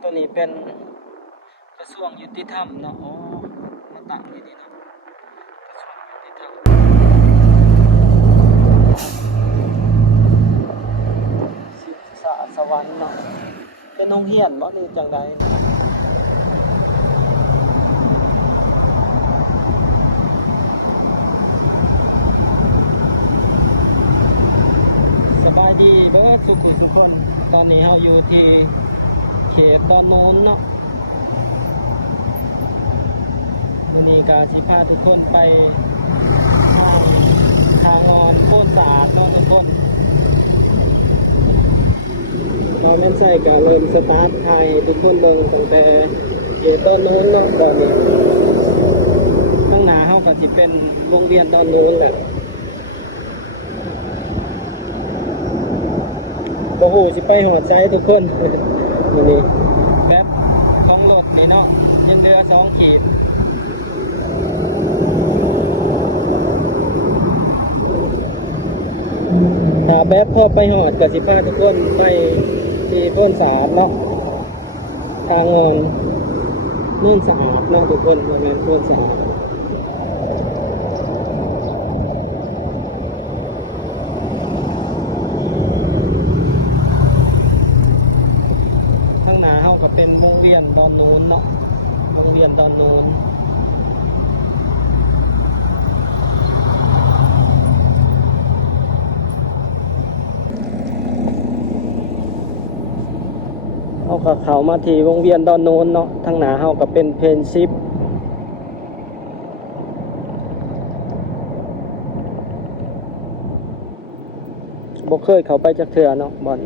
ตัวนี้เป็นกระทรวงยุติธรรมเนาะอ๋อมาตั้งไว้นี่เนาะกระทรวงยุติธรรมศิษาสวรรค์เนาะเป็นโรงเรียนบ่หรือจังไดสบายดีเบิดสุขุสุขคนตอนนี้เราอยู่ที่ เขตตอนโน้นเนาะวันนี้กาสิพาทุกคนไปทางทางนอนโค่นสะอาดนาะทุกคนเราแม่นใส่กาเริ่มสตาร์ทไทยทุกคนเบิ่งตั้งแต่เขตตอนโน้นเนาะตอนนี้ข้างหน้าเฮาก็สิเป็นวงเวียนตอนโน้นแหละโอ้โหสิไปหอดใจทุกคน นี่นี่แป๊บของรถนี่เนาะยังเหลือสองขีดถ้าแป๊บพอไปหอดกับสิพาทุกคนไปที่เพื่อนสาดเนาะทางงอนน่นสะอาดเนาะทุกคนโมเมนเพื่อนสะอาด ข้างหน้าเฮาก็เป็นวงเวียนตอนนู้นเนาะวงเวียนตอนนู้น เขาก็เข้ามาที่วงเวียนดอนนู้นเนาะทางหนาเฮาก็เป็นเพนชิปบ่เคยเข้าไปจักเทื่อเนาะบ่อน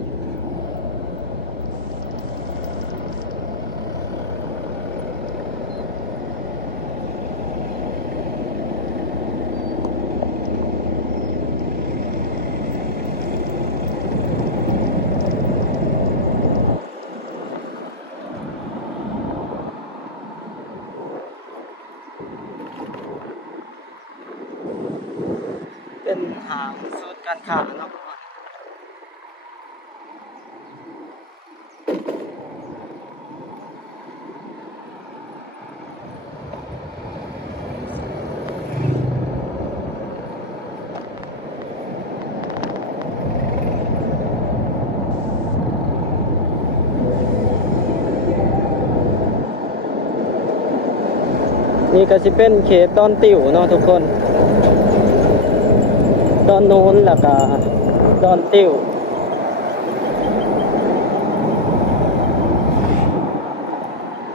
นหางสูตรการค้าเนาะนี่ก็สิเป็นเขตตอนติ่วเนาะทุกคน ดอนโน้นแล้วก็ดอนติ้ว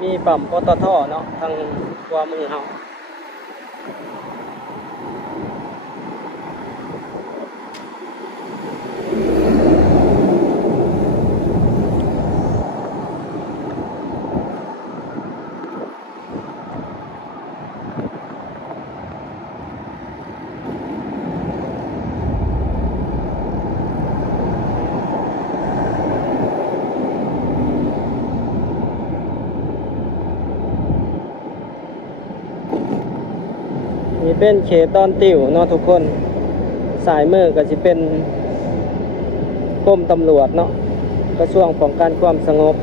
มีปั๊มปตทเนาะทางความือเฮา เป็นเขตตอนติวเนาะทุกคน สายมือก็จะเป็นกรมตำรวจเนาะกระทรวงป้องกันความสงบ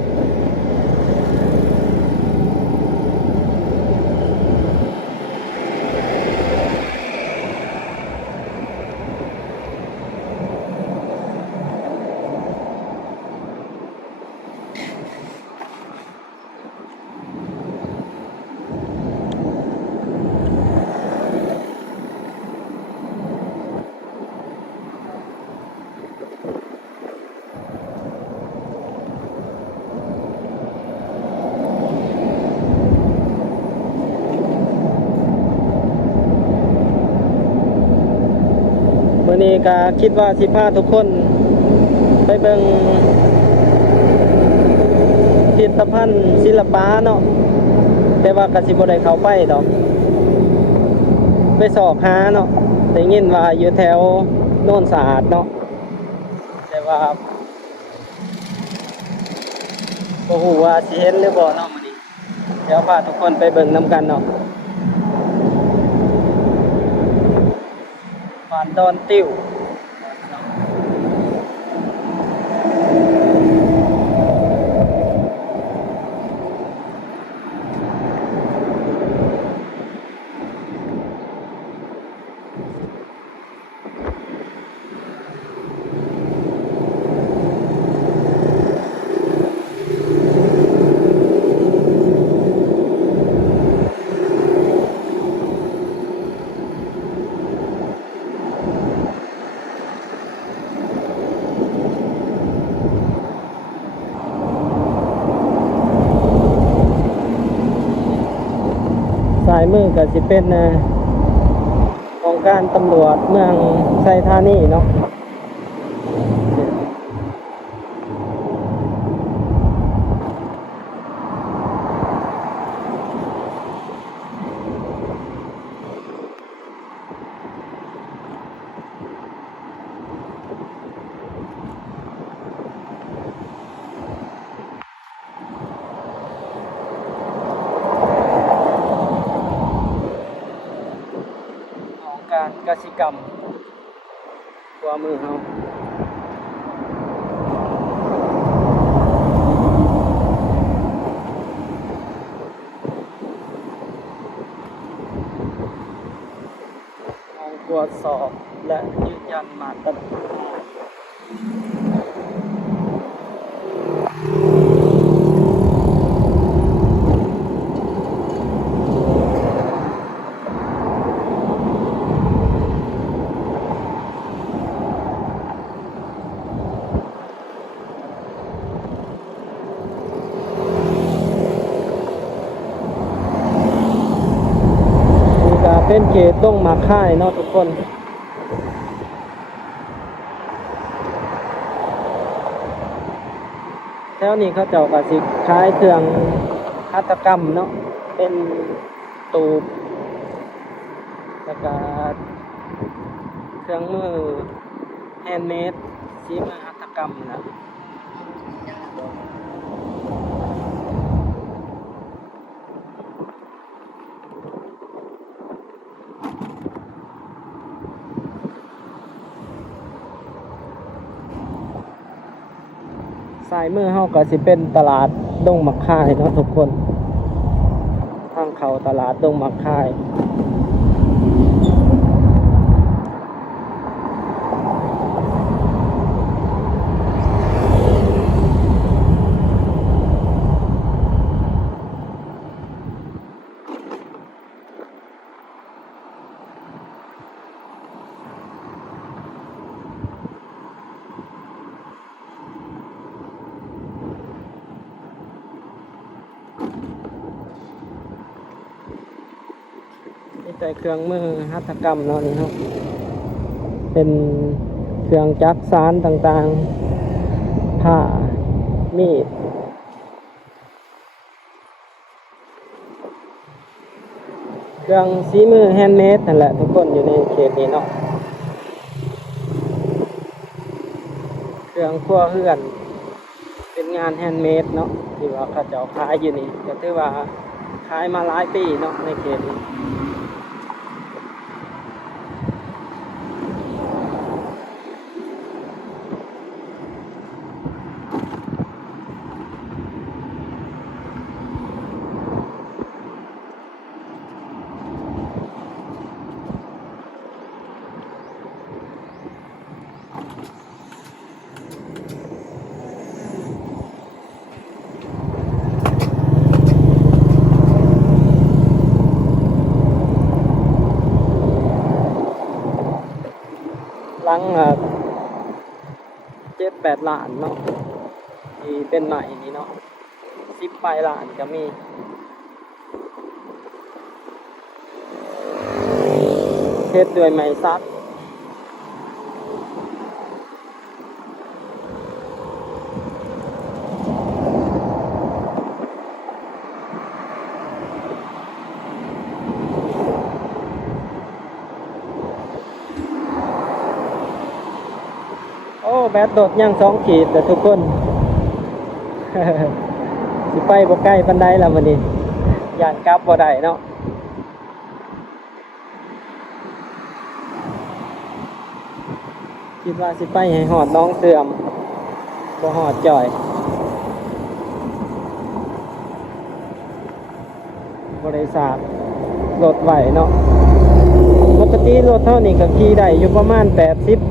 วั นี้ก็คิดว่าสิพาทุกคน ไปเบิ่งพิพิธภัณฑ์ศิลปะเนาะแต่ว่ากสิบได้เข้าไปดอก ไปสอกหาเนาะได้ยินว่าอยู่แถวโน่นสะอาดเนาะแต่ว่าบ่ฮู้ว่าสิเห็นหรือบ่เนาะมื้อนี้เดี๋ยวพาทุกคนไปเบิ่งนํกันเนาะ อนโดนติ้ว มือก็สิเป็นของการตำรวจเมืองไซธานีเนาะ กสิกรรมตัวมือเฮาของตรวจสอบและยืนยันมาตรฐานนี่ก็ เป็นเขตต้องมาค่ายเนาะทุกคนแถวนี้เขาเจ้าก็สิขายเครื่องหัตถกรรมเนาะเป็นตูบแล้วก็เครื่องมือแฮนด์เมดสีมือหัตถกรรมนะ สายมือเฮาก็สิเป็นตลาดดงมักค่ายเนาะทุกคน ทางเขาตลาดดงมักค่าย แต่เครื่องมือหัตถกรรมเนาะนี่ครับเป็นเครื่องจักสารต่างๆผ้ามีดเครื่องสีมือแฮนด์เมดนั่นแหละทุกคนอยู่ในเขตนี้เนาะเครื่องครัวเฮือนเป็นงานแฮนด์เมดเนาะที่ว่าเขาเจ้าขายอยู่นี่ก็ถือว่าขายมาหลายปีเนาะในเขตนี้ ลังเจ็ดแปดล้านเนาะที่เป็นใหม่นี้เนาะสิบปลายล้านก็มีเทศด้วยไม้ซัก แบตโดดยังสองขีดแต่ทุกคนสิไปบ่ใกล้ปันไดแล้วมันนี้ย่านกลับบ่ได้เนาะคิดว่าสิไปให้หอดน้องเสื่อมบ่หอดจ่อยบริษัทรถไหวเนาะปกติรถเท่านี้ก็ขี่ได้อยู่ประมาณ 80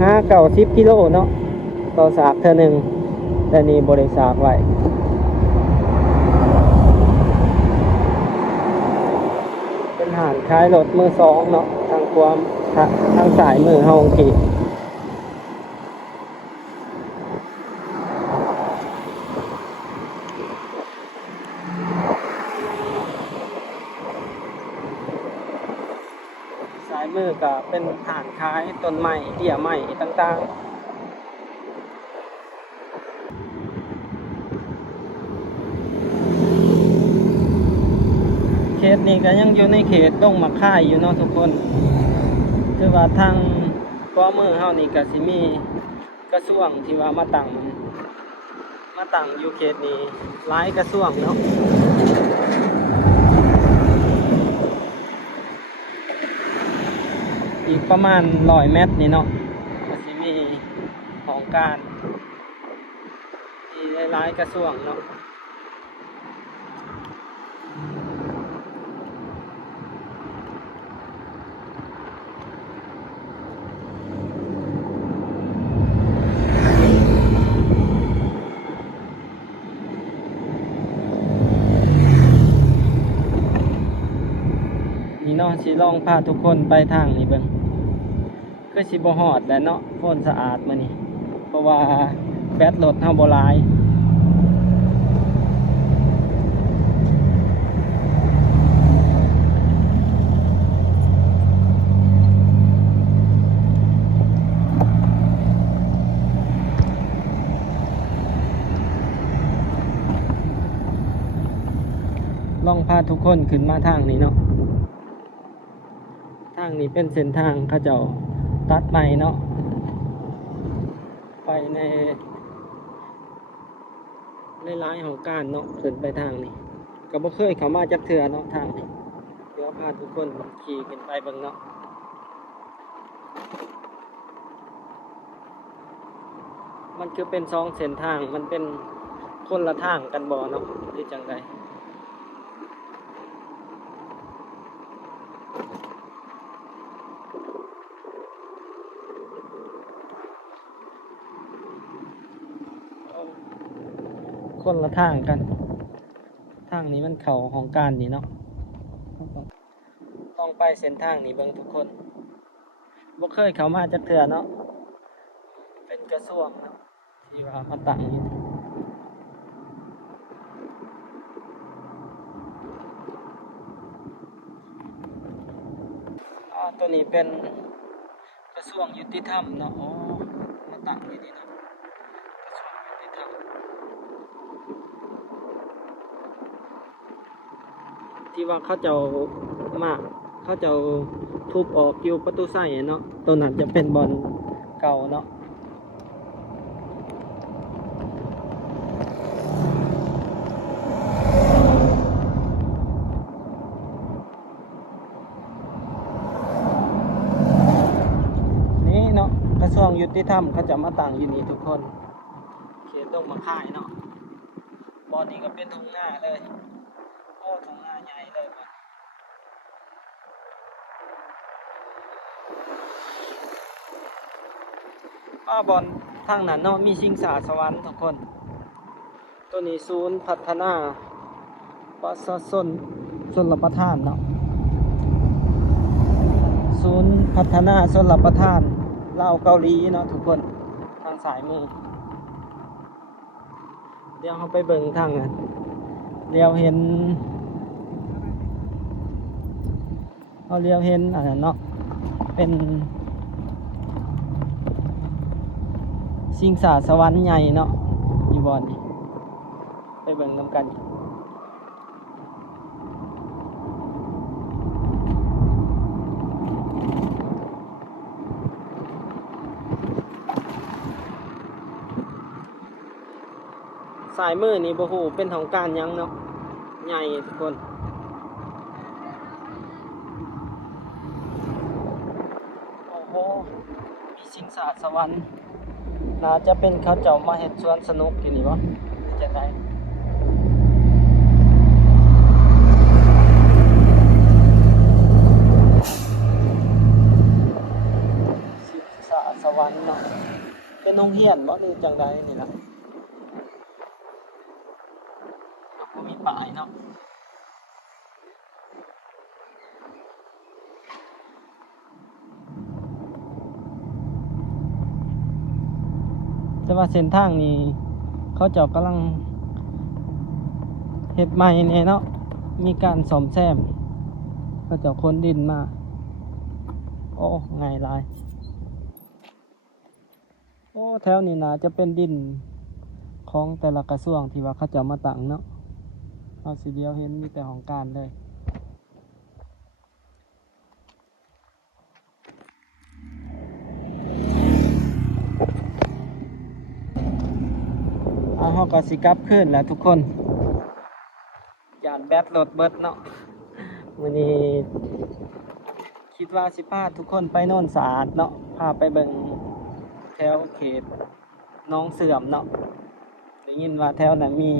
ห้าเก่าสิบกิโลเนาะต่อสากเธอหนึ่งแต่นี่บริสากไว้เป็นหานขายรถมือสองเนาะทางความทางสายมือห้องกี มือก็เป็นฐานขาย ต้นไม้เตี้ยไม้ต่างๆเขตนี้ก็ยังอยู่ในเขตดงมะค่ายอยู่เนาะทุกคนคือว่าทางก้อมือเฮานี่ก็สิมีกระทรวงที่ว่ามาตั้งมาตั้งอยู่เขตนี้หลายกระทรวงเนาะ อีกประมาณร้อยเมตรนี่เนาะก็สิมีของการที่หลายๆกระทรวงเนาะนี่เนาะสิลองพาทุกคนไปทางนี้เบิ่ง คือสิบ่ฮอดแหล้วเนาะโฟนสะอาดมื้อนี้เพราะว่าแบตรถเฮาบ่หลายลองพาทุกคนขึ้นมาทางนี้เนาะ ทางนี้เป็นเส้นทางเขาเจ้า ตัดใหม่เนาะไปในหลายๆของการเนาะขึ้นไปทางนี้ก็บ่เคยเขามาจักเทื่อเนาะทางนี้เดี๋ยวพาทุกคนขี่ขึ้นไปเบิ่งเนาะมันคือเป็นสองเส้นทางมันเป็นคนละทางกันบ่เนาะหรือจังใด คนละทางกัน ทางนี้มันเขาของการนี่เนาะ ต้องไปเส้นทางนี้เบิ่งทุกคนบ่เคยเขามาจักเทื่อเนาะ เป็นกระทรวงเนาะที่ว่ามาตั้งอยู่นี่อ่าตัวนี้เป็นกระทรวงยุติธรรมเนาะ อ๋อ มาตั้งอยู่นี่เนาะกระทรวงยุติธรรม ที่ว่าเขาจะมาเขาจะทุบออกอยู่ประตูใส่เนาะตัวนั้นจะเป็นบอลเก่าเนาะนี่เนาะกระทรวงยุติธรรมเขาจะมาตั้งอยู่นี่ทุกคนเขตต้องมาค่ายเนาะบอลนี้ก็เป็นทงหน้าเลย โอ้ทงนาใหญ่เลยมันป้าบอลทางนั้นเนาะมีชิงสาสวรรค์ทุกคน ตัวนี้ศูนย์พัฒนาประชาชนชนรับประทานเนาะศูนย์พัฒนาชนรับประทานลาวเกาหลีเนาะทุกคนทางสายมือ เดี๋ยวเราไปเบิ่งทางนั้นเดี๋ยวเห็น เราเรียวเห็นอันนั้นเนาะเป็นสิงสาสวรรค์ใหญ่เนาะอยู่บอนนี่ไปเบิ่งน้ำกันสายมือนี่บ่ฮู้เป็นของการยังเนาะใหญ่ทุกคน โอ้โห มีสิงสาสวรรค์น่าจะเป็นเขาเจ้ามาเห็ดสวนสนุกอยู่นี่บ่จะได้สิงสาสวรรค์เนาะเป็นโรงเรียนบ่หรือจังไดนี่ล่ะบ่มีป้ายเนาะ แต่ว่าเส้นทางนี้ เขาเจ้ากำลังเฮ็ดใหม่เนี่ยเนาะมีการซ่อมแซมเขาเจ้าคนดินมา โอ้ไงายลาย โอ้แถวนี้นะจะเป็นดินของแต่ละกระทรวงที่ว่าเขาจะเอามาตั้งเนาะเอาสิเดียวเห็นมีแต่ของการเลย เอาเฮาก็สิกลับขึ้นแล้วทุกคนยานแบตรถเบิดเนาะมื้อนี้คิดว่าสิพาทุกคนไปโน่นสะอาดเนาะพาไปเบิ่งแถวเขตน้องเสื่อมเนาะได้ยินว่าแถวนั้นมี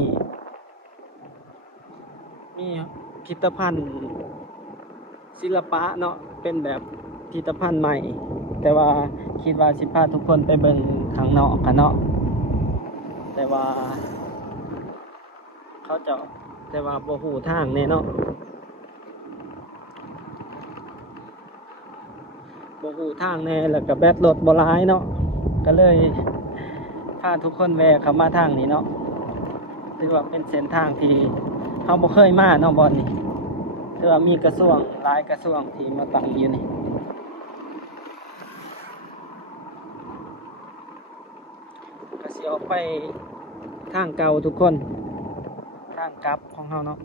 มีพิพิธภัณฑ์ศิลปะเนาะเป็นแบบพิพิธภัณฑ์ใหม่ แต่ว่าคิดว่าสิพาทุกคนไปเบิ่งข้างนอกกันเนาะ แต่ว่า เขาจะแต่ว่าบ่หูทางแน่เนาะบ่หูทางแน่แล้วก็แบตรถบ่หลายเนาะก็เลยพาทุกคนแวะเข้ามาทางนี้เนาะถือว่าเป็นเส้นทางที่เฮาบ่เคยมาเนาะบ่อนนี้ถือว่ามีกระทรวงหลายกระทรวงที่มาตั้งอยู่นี่ก็สิออกไป ทางเก่าทุกคน ทางกลับของเฮาเนาะ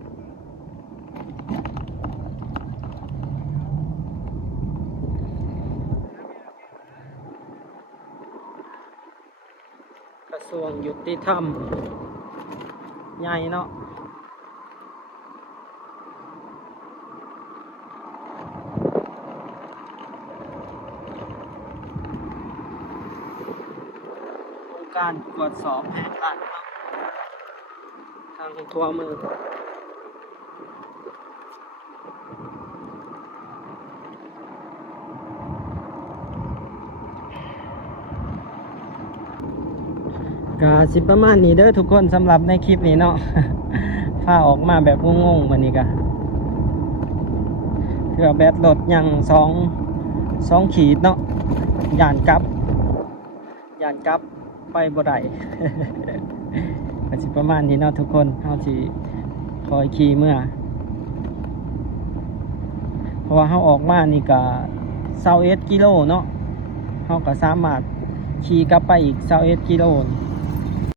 กระทรวงยุติธรรม ใหญ่เนาะองค์การตรวจสอบแห่งรัฐเนาะทางทัวมือก็สิประมาณนี้เด้อทุกคนสำหรับในคลิปนี้เนาะพาออกมาแบบงงๆวันนี้ก็เพื่อแบตรถยังสองสองขีดเนาะยานกลับยานกลับไปบ่ได้ ก็สิประมาณนี้เนาะทุกคนเฮาสิคอยขี่เมื่อ เพราะว่าเฮาออกมานี่ก็21กิโลเนาะเฮาก็สามารถขี่กลับไปอีก21กิโลนี่